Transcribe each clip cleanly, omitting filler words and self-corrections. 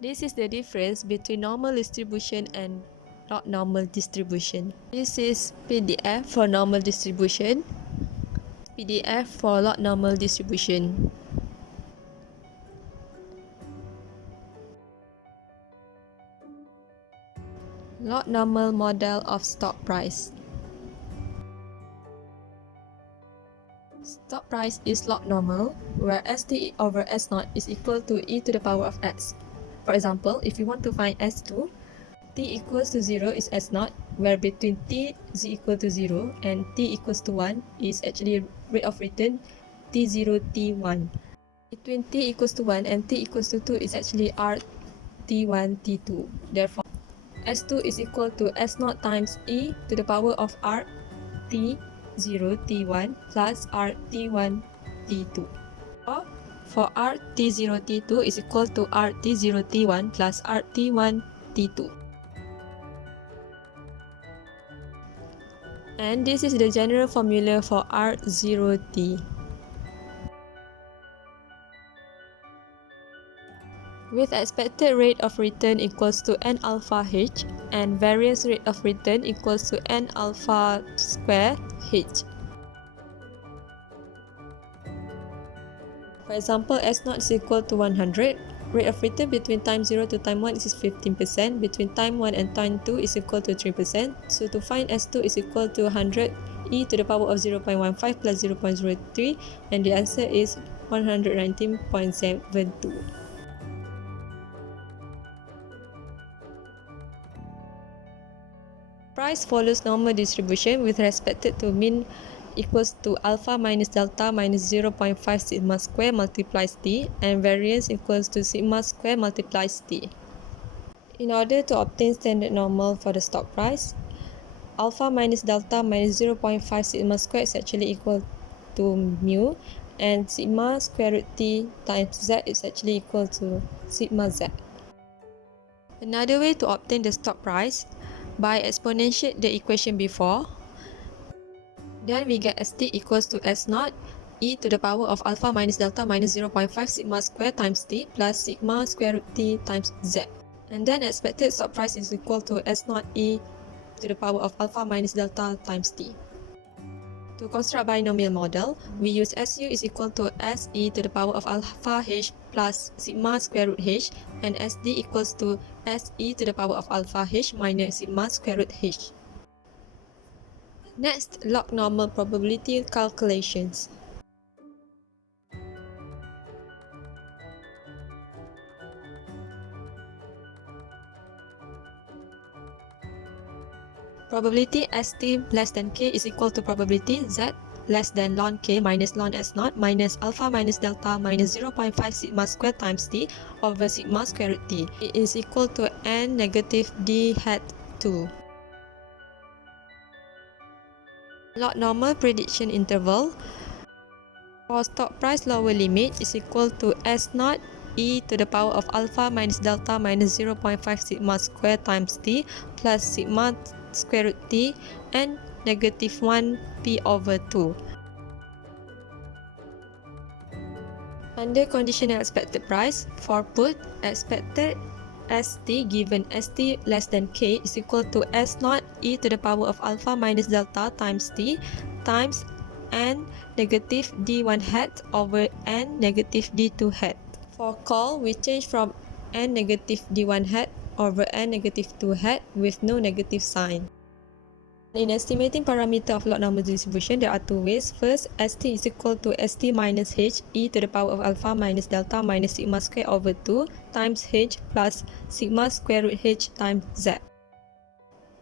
This is the difference between normal distribution and not normal distribution. This is PDF for normal distribution, PDF for not normal distribution. Lot normal model of stock price. Stock price is log normal, where ST over S0 is equal to e to the power of x. For example, if you want to find S2, t equals to 0 is S0, where between t is equal to 0 and t equals to 1 is actually rate of return T0, T1. Between t equals to 1 and t equals to 2 is actually R T1, T2. Therefore, S2 is equal to S0 times e to the power of R T0 T1 plus R T1 T2. Or for R T0 T2 is equal to R T0 T1 plus R T1 T2. And this is the general formula for R0T. With expected rate of return equals to n alpha h and variance rate of return equals to n alpha square h. For example, S0 is equal to 100. Rate of return between time 0 to time 1 is 15%. Between time 1 and time 2 is equal to 3%. So to find S2 is equal to 100 e to the power of 0.15 plus 0.03, and the answer is 119.72. Price follows normal distribution with respect to mean equals to alpha minus delta minus 0.5 sigma square multiplies t, and variance equals to sigma square multiplies t. In order to obtain standard normal for the stock price, alpha minus delta minus 0.5 sigma square is actually equal to mu, and sigma square root t times z is actually equal to sigma z. Another way to obtain the stock price, by exponentiate the equation before, then we get ST equals to S0 e to the power of alpha minus delta minus 0.5 sigma square times t plus sigma square root t times z. And then expected stock price is equal to S0 e to the power of alpha minus delta times t. To construct binomial model, we use SU is equal to SE to the power of alpha h plus sigma square root h, and SD equals to SE to the power of alpha h minus sigma square root h. Next, log normal probability calculations. Probability ST less than K is equal to probability Z less than ln K minus ln S0 minus alpha minus delta minus 0.5 sigma square times T over sigma square root T. It is equal to N negative D hat 2. Log normal prediction interval for stock price lower limit is equal to S0 e to the power of alpha minus delta minus 0.5 sigma square times T plus sigma square root T and negative 1 P over 2. Under conditional expected price, for put, expected ST given ST less than K is equal to S0 e to the power of alpha minus delta times T times N negative D1 hat over N negative D2 hat. For call, we change from N negative D1 hat over N negative 2 hat with no negative sign. In estimating parameter of log normal distribution, there are two ways. First, ST is equal to ST minus H e to the power of alpha minus delta minus sigma square over 2 times H plus sigma square root H times Z.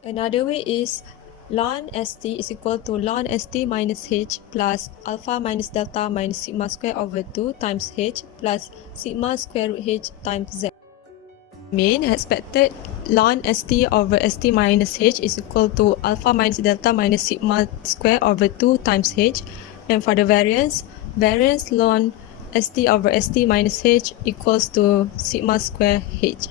Another way is ln ST is equal to ln ST minus H plus alpha minus delta minus sigma square over 2 times H plus sigma square root H times Z. Mean expected ln ST over ST minus H is equal to alpha minus delta minus sigma square over 2 times H, and for the variance ln ST over ST minus H equals to sigma square H.